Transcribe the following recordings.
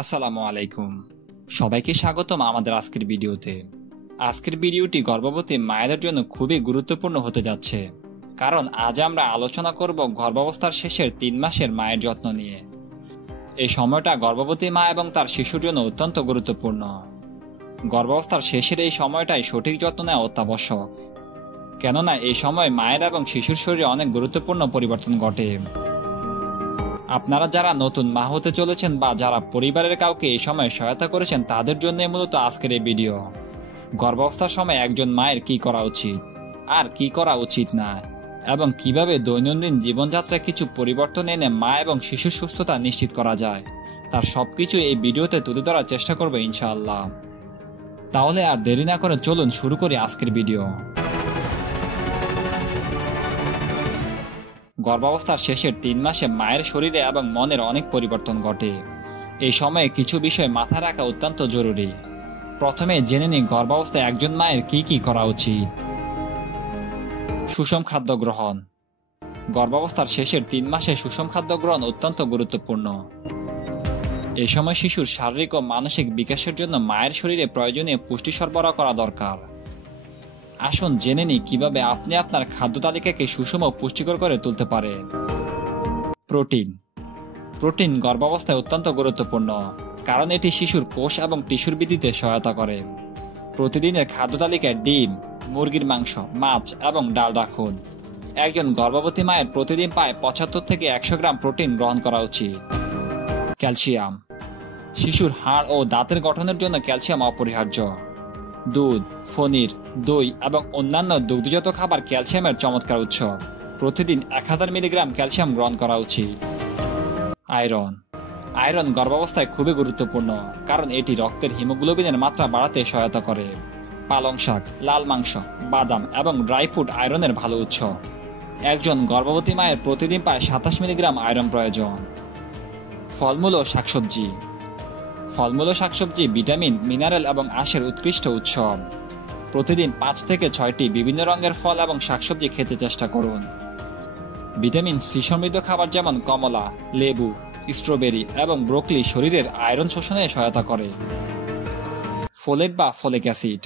আসসালামু আলাইকুম। সবাইকে স্বাগতম আমাদের আজকের ভিডিওতে। আজকের ভিডিওটি গর্ভবতী মায়েদের জন্য খুবই গুরুত্বপূর্ণ হতে যাচ্ছে, কারণ আজ আমরা আলোচনা করব গর্ভাবস্থার শেষের 3 মাসের মায়ের যত্ন নিয়ে। এই সময়টা গর্ভবতী মা এবং তার শিশুর জন্য অত্যন্ত গুরুত্বপূর্ণ। গর্ভাবস্থার শেষের এই সময়টাই সঠিক যত্ন নেওয়া অত্যাবশ্যক, কেননা এই সময় মায়ের এবং শিশুর শরীরে অনেক গুরুত্বপূর্ণ পরিবর্তন ঘটে। আপনারা যারা নতুন মা হতে চলেছেন বা যারা পরিবারের কাউকে এই সময় সহায়তা করেছেন, তাদের জন্য মূলত আজকের এই ভিডিও। গর্ভাবস্থার সময় একজন মায়ের কি করা উচিত আর কি করা উচিত না, এবং কিভাবে দৈনন্দিন জীবনযাত্রায় কিছু পরিবর্তন এনে মা এবং শিশুর সুস্থতা নিশ্চিত করা যায়, তার সবকিছু এই ভিডিওতে তুলে ধরার চেষ্টা করবে ইনশাআল্লাহ। তাহলে আর দেরি না করে চলুন শুরু করি আজকের ভিডিও। গর্ভাবস্থার শেষের 3 মাসে মায়ের শরীরে এবং মনের অনেক পরিবর্তন ঘটে। এই সময়ে কিছু বিষয় মাথায় রাখা অত্যন্ত জরুরি। প্রথমে জেনে নিই গর্ভাবস্থায় একজন মায়ের কি কি করা উচিত। সুষম খাদ্য গ্রহণ। গর্ভাবস্থার শেষের 3 মাসে সুষম খাদ্য গ্রহণ অত্যন্ত গুরুত্বপূর্ণ। এই সময় শিশুর শারীরিক ও মানসিক বিকাশের জন্য মায়ের শরীরে প্রয়োজনীয় পুষ্টি সরবরাহ করা দরকার। আসুন জেনে নিই কিভাবে আপনি আপনার খাদ্য তালিকাকে সুষম ও পুষ্টিকর করে তুলতে পারেন। প্রোটিন গর্ভাবস্থায় অত্যন্ত গুরুত্বপূর্ণ, কারণ এটি শিশুর কোষ এবং টিস্যুর বৃদ্ধিতে সহায়তা করে। প্রতিদিনের খাদ্য তালিকায় ডিম, মুরগির মাংস, মাছ এবং ডাল রাখুন। একজন গর্ভবতী মায়ের প্রতিদিন প্রায় 75 থেকে 100 গ্রাম প্রোটিন গ্রহণ করা উচিত। ক্যালসিয়াম। শিশুর হাড় ও দাঁতের গঠনের জন্য ক্যালসিয়াম অপরিহার্য। দুধ, পনির, দই এবং অন্যান্য দুগ্ধজাত খাবার ক্যালসিয়ামের চমৎকার উৎস। প্রতিদিন 1000 মিলিগ্রাম ক্যালসিয়াম গ্রহণ করা উচিত। আয়রন গর্ভাবস্থায় খুবই গুরুত্বপূর্ণ, কারণ এটি রক্তের হিমোগ্লোবিনের মাত্রা বাড়াতে সহায়তা করে। পালং শাক, লাল মাংস, বাদাম এবং ড্রাই ফ্রুট আয়রনের ভালো উৎস। একজন গর্ভবতী মায়ের প্রতিদিন প্রায় 27 মিলিগ্রাম আয়রন প্রয়োজন। ফলমূল ও শাকসবজি ভিটামিন, মিনারেল এবং আঁশের উৎকৃষ্ট উৎস। প্রতিদিন 5 থেকে 6টি বিভিন্ন রঙের ফল এবং শাকসবজি খেতে চেষ্টা করুন। ভিটামিন সি সমৃদ্ধ খাবার যেমন কমলা, লেবু, স্ট্রবেরি এবং ব্রোকলি শরীরের আয়রন শোষণে সহায়তা করে। ফোলেট বা ফলিক অ্যাসিড।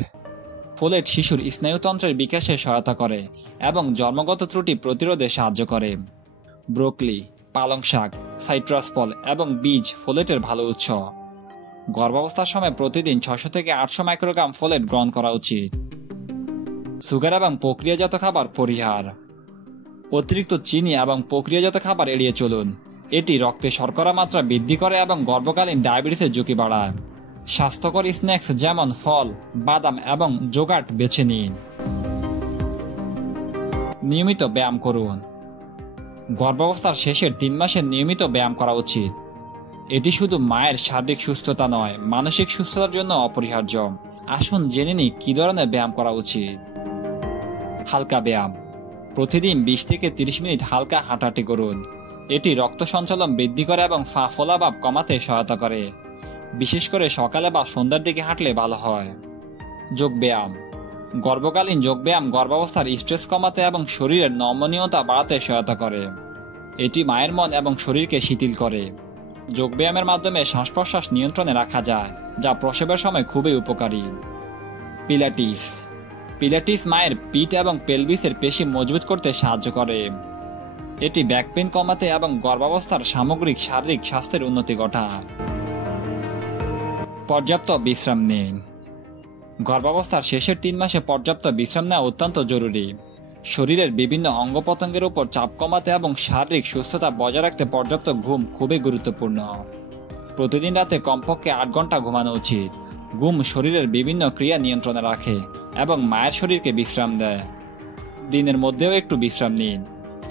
ফোলেট শিশুর স্নায়ুতন্ত্রের বিকাশে সহায়তা করে এবং জন্মগত ত্রুটি প্রতিরোধে সাহায্য করে। ব্রোকলি, পালং শাক, সাইট্রাস ফল এবং বীজ ফোলেটের ভালো উৎস। গর্ভাবস্থার সময় প্রতিদিন 600 থেকে 800 মাইক্রোগ্রাম ফোলেট গ্রহণ করা উচিত। সুগার এবং প্রক্রিয়াজাত খাবার পরিহার। অতিরিক্ত চিনি এবং প্রক্রিয়াজাত খাবার এড়িয়ে চলুন। এটি রক্তে শর্করা মাত্রা বৃদ্ধি করে এবং গর্ভকালীন ডায়াবেটিসের ঝুঁকি বাড়ায়। স্বাস্থ্যকর স্ন্যাক্স যেমন ফল, বাদাম এবং যোগার্ট বেছে নিন। নিয়মিত ব্যায়াম করুন। গর্ভাবস্থার শেষের 3 মাসে নিয়মিত ব্যায়াম করা উচিত। এটি শুধু মায়ের শারীরিক সুস্থতা নয়, মানসিক সুস্থতার জন্য অপরিহার্য। আসুন জেনে নিই কি ধরনের ব্যায়াম করা উচিত। হালকা ব্যায়াম। প্রতিদিন 20 থেকে 30 মিনিট হালকা হাঁটাহাঁটি করুন। এটি রক্ত সঞ্চালন বৃদ্ধি করে এবং ফোলাভাব কমাতে সহায়তা করে। বিশেষ করে সকালে বা সন্ধ্যার দিকে হাঁটলে ভালো হয়। যোগব্যায়াম। গর্ভকালীন যোগব্যায়াম গর্ভাবস্থার স্ট্রেস কমাতে এবং শরীরের নমনীয়তা বাড়াতে সহায়তা করে। এটি মায়ের মন এবং শরীরকে শিথিল করে। যোগব্যায়ামের মাধ্যমে শ্বাস প্রশ্বাস নিয়ন্ত্রণে রাখা যায়, যা প্রসবের সময় খুবই উপকারী। পিলাটিস মায়ের পিঠ এবং পেলভিসের পেশি মজবুত করতে সাহায্য করে। এটি ব্যাক পেইন কমাতে এবং গর্ভাবস্থার সামগ্রিক শারীরিক স্বাস্থ্যের উন্নতি ঘটায়। পর্যাপ্ত বিশ্রাম নিন। গর্ভাবস্থার শেষের 3 মাসে পর্যাপ্ত বিশ্রাম নেওয়া অত্যন্ত জরুরি। শরীরের বিভিন্ন অঙ্গ প্রত্যঙ্গের উপর চাপ কমাতে এবং শারীরিক সুস্থতা বজায় রাখতে পর্যাপ্ত ঘুম খুবই গুরুত্বপূর্ণ। প্রতিদিন রাতে কমপক্ষে 8 ঘন্টা ঘুমানো উচিত। ঘুম শরীরের বিভিন্ন ক্রিয়া নিয়ন্ত্রণে রাখে এবং মায়ের শরীরকে বিশ্রাম দেয়। দিনের মধ্যেও একটু বিশ্রাম নিন,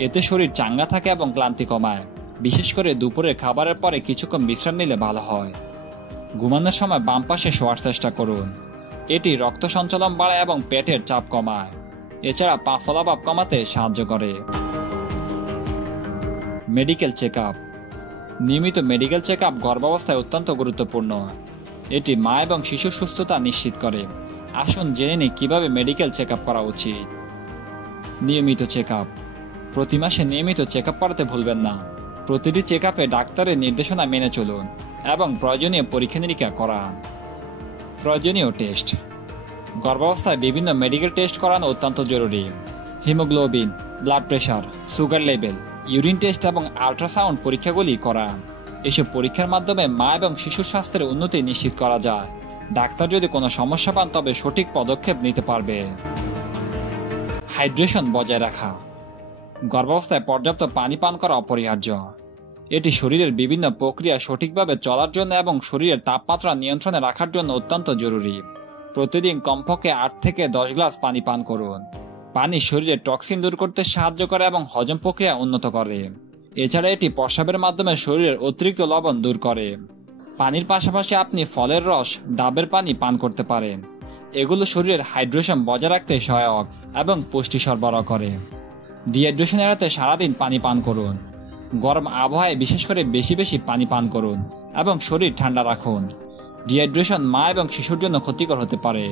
এতে শরীর চাঙ্গা থাকে এবং ক্লান্তি কমায়। বিশেষ করে দুপুরের খাবারের পরে কিছুক্ষণ বিশ্রাম নিলে ভালো হয়। ঘুমানোর সময় বাম পাশে শোয়ার চেষ্টা করুন। এটি রক্ত সঞ্চালন বাড়ায় এবং পেটের চাপ কমায়। এছাড়া পা ফোলাভাব কমাতে সাহায্য করে। Medical checkup. নিয়মিত মেডিকেল চেকআপ গর্ভাবস্থায় অত্যন্ত গুরুত্বপূর্ণ। এটি মা এবং শিশুর সুস্থতা নিশ্চিত করে। আসুন জেনে নিই কিভাবে মেডিকেল চেকআপ করা উচিত। নিয়মিত চেকআপ। প্রতি মাসে নিয়মিত চেকআপ করাতে ভুলবেন না। প্রতিটি চেকআপে ডাক্তারের নির্দেশনা মেনে চলুন। এবং প্রয়োজনীয় পরীক্ষা নিরীক্ষা করান। প্রয়োজনীয় টেস্ট: গর্ভাবস্থায় বিভিন্ন মেডিকেল টেস্ট করানো অত্যন্ত জরুরি। Haemoglobin, blood pressure, sugar level, urine test এবং আল্ট্রাসাউন্ড পরীক্ষাগুলি করান। এসব পরীক্ষার মাধ্যমে মা এবং শিশুর স্বাস্থ্যের উন্নতি নিশ্চিত করা যায়। ডাক্তার যদি কোনো সমস্যা পান তবে সঠিক পদক্ষেপ নিতে পারবে। হাইড্রেশন বজায় রাখা: গর্ভাবস্থায় পর্যাপ্ত পানি পান করা অপরিহার্য। এটি শরীরের বিভিন্ন প্রক্রিয়া সঠিকভাবে চলার জন্য এবং শরীরের তাপমাত্রা নিয়ন্ত্রণে রাখার জন্য অত্যন্ত জরুরি। প্রতিদিন কমপক্ষে 8 থেকে 10 গ্লাস পানি পান করুন। পানি শরীরের টক্সিন দূর করতে সাহায্য করে এবং হজম প্রক্রিয়া উন্নত করে। এছাড়া এটি প্রস্রাবের মাধ্যমে শরীরের অতিরিক্ত লবণ দূর করে। পানির পাশাপাশি আপনি ফলের রস, ডাবের পানি পান করতে পারেন। এগুলো শরীরের হাইড্রেশন বজায় রাখতে সহায়ক এবং পুষ্টি সরবরাহ করে। ডিহাইড্রেশন এড়াতে সারাদিন পানি পান করুন। গরম আবহাওয়ায় বিশেষ করে বেশি বেশি পানি পান করুন এবং শরীর ঠান্ডা রাখুন। ডিহাইড্রেশন মা এবং শিশুর জন্য ক্ষতিকর হতে পারে,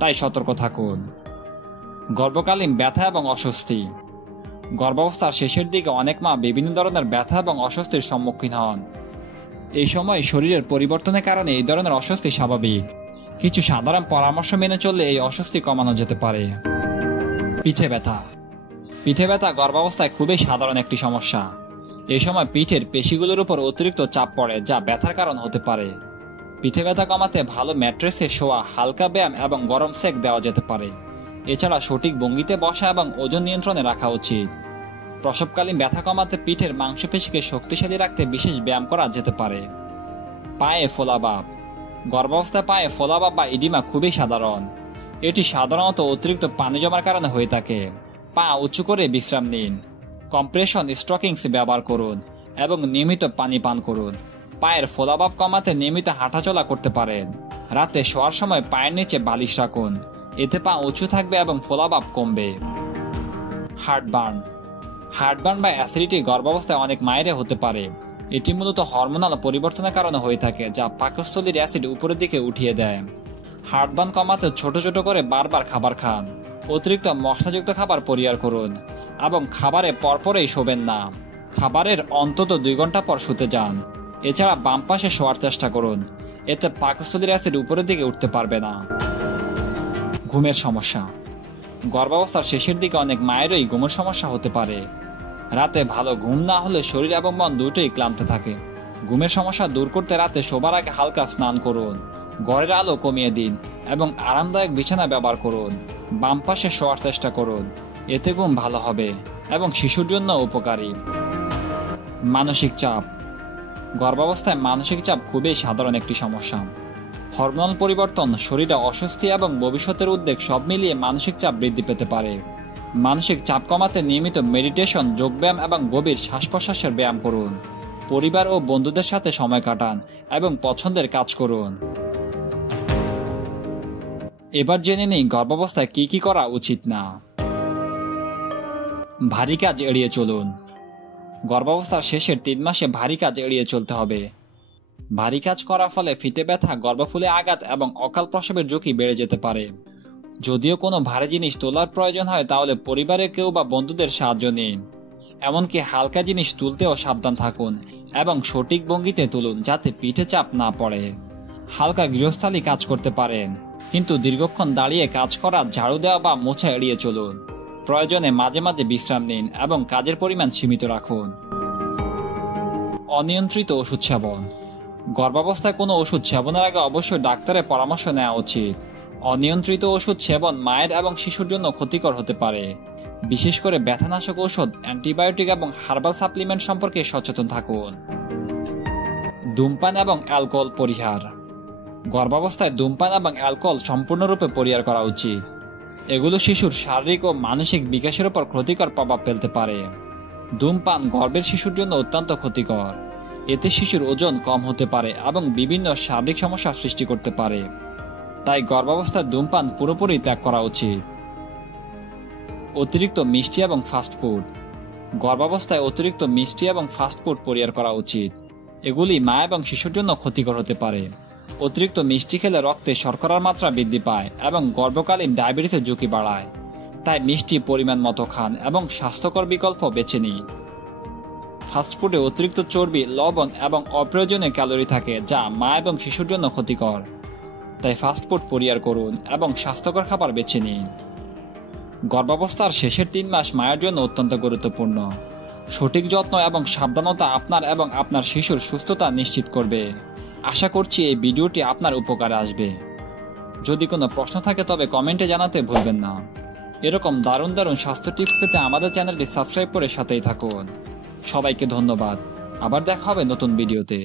তাই সতর্ক থাকুন। গর্ভকালীন ব্যথা এবং অস্বস্তি: গর্ভাবস্থার শেষের দিকে অনেক মা বিভিন্ন ধরনের ব্যথা এবং অস্বস্তির সম্মুখীন হন। এই সময় শরীরের পরিবর্তনের কারণে এই ধরনের অস্বস্তি স্বাভাবিক। কিছু সাধারণ পরামর্শ মেনে চললে এই অস্বস্তি কমানো যেতে পারে। পিঠে ব্যথা: পিঠে ব্যথা গর্ভাবস্থায় খুবই সাধারণ একটি সমস্যা। এই সময় পিঠের পেশিগুলোর উপর অতিরিক্ত চাপ পড়ে, যা ব্যথার কারণ হতে পারে। পিঠে ব্যথা কমাতে ভালো ম্যাট্রেসে শোয়া, হালকা ব্যায়াম এবং গরম সেক দেওয়া যেতে পারে। এছাড়া সঠিক ভঙ্গিতে বসা এবং ওজন নিয়ন্ত্রণে রাখা উচিত। প্রসবকালীন ব্যথা কমাতে পিঠের মাংসপেশিকে শক্তিশালী রাখতে বিশেষ ব্যায়াম করা যেতে পারে। পায়ে ফোলাভাব: গর্ভাবস্থায় পায়ে ফোলাভাব বা ইডিমা খুবই সাধারণ। এটি সাধারণত অতিরিক্ত পানি জমার কারণে হয়ে থাকে। পা উঁচু করে বিশ্রাম নিন। কম্প্রেশন স্টকিংস ব্যবহার করুন এবং নিয়মিত পানি পান করুন। পায়ের ফোলাভাব কমাতে নিয়মিত হাঁটাচলা করতে পারেন। রাতে শোয়ার সময় পায়ের নিচে বালিশ রাখুন, এতে পা উঁচু থাকবে এবং ফোলাভাব কমবে। হার্টবার্ন: হার্টবার্ন বা অ্যাসিডিটি গর্ভাবস্থায় অনেক মায়েরে হতে পারে। এটি মূলত হরমোনাল পরিবর্তনের কারণে হয়ে থাকে, যা পাকস্থলীর অ্যাসিড উপরের দিকে উঠিয়ে দেয়। হার্টবার্ন কমাতে ছোট ছোট করে বারবার খাবার খান। অতিরিক্ত মশলাযুক্ত খাবার পরিহার করুন এবং খাবারে পরপরই শোবেন না। খাবারের অন্তত 2 ঘন্টা পর শুতে যান। এছাড়া বাম পাশে শোয়ার চেষ্টা করুন, এতে পাকস্থলীর অ্যাসিড উপরের দিকে উঠতে পারবে না। ঘুমের সমস্যা: গর্ভাবস্থার শেষের দিকে অনেক মায়েরই ঘুমের সমস্যা হতে পারে। রাতে ভালো ঘুম না হলে শরীর এবং মন দুটোই ক্লান্ত থাকে। ঘুমের সমস্যা দূর করতে রাতে শোবার আগে হালকা স্নান করুন, ঘরের আলো কমিয়ে দিন এবং আরামদায়ক বিছানা ব্যবহার করুন। বাম পাশে শোয়ার চেষ্টা করুন, এতে ঘুম ভালো হবে এবং শিশুর জন্য উপকারী। মানসিক চাপ: গর্ভাবস্থায় মানসিক চাপ খুবই সাধারণ একটি সমস্যা। হরমোনাল পরিবর্তন, শরীরে অস্বস্তি এবং ভবিষ্যতের উদ্বেগ সব মিলিয়ে মানসিক চাপ বৃদ্ধি পেতে পারে। মানসিক চাপ কমাতে নিয়মিত মেডিটেশন, যোগব্যায়াম এবং গভীর শ্বাস প্রশ্বাসের ব্যায়াম করুন। পরিবার ও বন্ধুদের সাথে সময় কাটান এবং পছন্দের কাজ করুন। এবার জেনে নিই গর্ভাবস্থায় কি কি করা উচিত না। ভারী কাজ এড়িয়ে চলুন। গর্ভাবস্থার শেষের 3 মাসে ভারী কাজ এড়িয়ে চলতে হবে। ভারী কাজ করার ফলে ফিটে ব্যথা, গর্ভফুলে আঘাত এবং অকাল প্রসবের ঝুঁকি বেড়ে যেতে পারে। যদিও কোনো ভারী জিনিস তোলার প্রয়োজন হয় তাহলে পরিবারের কেউ বা বন্ধুদের সাহায্য নিন। এমনকি হালকা জিনিস তুলতেও সাবধান থাকুন এবং সঠিক ভঙ্গিতে তুলুন যাতে পিঠে চাপ না পড়ে। হালকা গৃহস্থালী কাজ করতে পারেন, কিন্তু দীর্ঘক্ষণ দাঁড়িয়ে কাজ করা, ঝাড়ু দেওয়া বা মোছা এড়িয়ে চলুন। প্রয়োজনে মাঝে মাঝে বিশ্রাম নিন এবং কাজের পরিমাণ সীমিত রাখুন। অনিয়ন্ত্রিত ওষুধ সেবন: গর্ভাবস্থায় কোনো ওষুধ সেবনের আগে অবশ্যই ডাক্তারের পরামর্শ নেওয়া উচিত। অনিয়ন্ত্রিত ওষুধ সেবন মায়ের এবং শিশুর জন্য ক্ষতিকর হতে পারে। বিশেষ করে ব্যথানাশক ঔষধ, অ্যান্টিবায়োটিক এবং হার্বাল সাপ্লিমেন্ট সম্পর্কে সচেতন থাকুন। ধূমপান এবং অ্যালকোহল পরিহার: গর্ভাবস্থায় ধূমপান এবং অ্যালকোহল সম্পূর্ণরূপে পরিহার করা উচিত। এগুলো শিশুর শারীরিক ও মানসিক বিকাশের উপর ক্ষতিকর প্রভাব ফেলতে পারে। ধূমপান গর্ভের শিশুর জন্য অত্যন্ত ক্ষতিকর। এতে শিশুর ওজন কম হতে পারে এবং বিভিন্ন শারীরিক সমস্যা সৃষ্টি করতে পারে। তাই গর্ভাবস্থায় ধূমপান পুরোপুরি ত্যাগ করা উচিত। অতিরিক্ত মিষ্টি এবং ফাস্টফুড: গর্ভাবস্থায় অতিরিক্ত মিষ্টি এবং ফাস্টফুড পরিহার করা উচিত। এগুলি মা এবং শিশুর জন্য ক্ষতিকর হতে পারে। অতিরিক্ত মিষ্টি খেলে রক্তে শর্করার মাত্রা বৃদ্ধি পায় এবং গর্ভকালীন ডায়াবেটিসের ঝুঁকি বাড়ায়। তাই মিষ্টি পরিমাণ মতো খান এবং স্বাস্থ্যকর বিকল্প বেছে নিন। ফাস্টফুডে অতিরিক্ত চর্বি, লবণ এবং অপ্রয়োজনীয় ক্যালোরি থাকে যা মা এবং শিশুর জন্য ক্ষতিকর। তাই ফাস্টফুড পরিহার করুন এবং স্বাস্থ্যকর খাবার বেছে নিন। গর্ভাবস্থার শেষের 3 মাস মায়ের জন্য অত্যন্ত গুরুত্বপূর্ণ। সঠিক যত্ন এবং সাবধানতা আপনার এবং আপনার শিশুর সুস্থতা নিশ্চিত করবে। আশা করছি এই ভিডিওটি আপনার উপকারে আসবে। যদি কোনো প্রশ্ন থাকে তবে কমেন্টে জানাতে ভুলবেন না। এরকম দারুণ দারুণ স্বাস্থ্য টিপস পেতে আমাদের চ্যানেলটি সাবস্ক্রাইব করে সাথেই থাকুন। সবাইকে ধন্যবাদ। আবার দেখা হবে নতুন ভিডিওতে।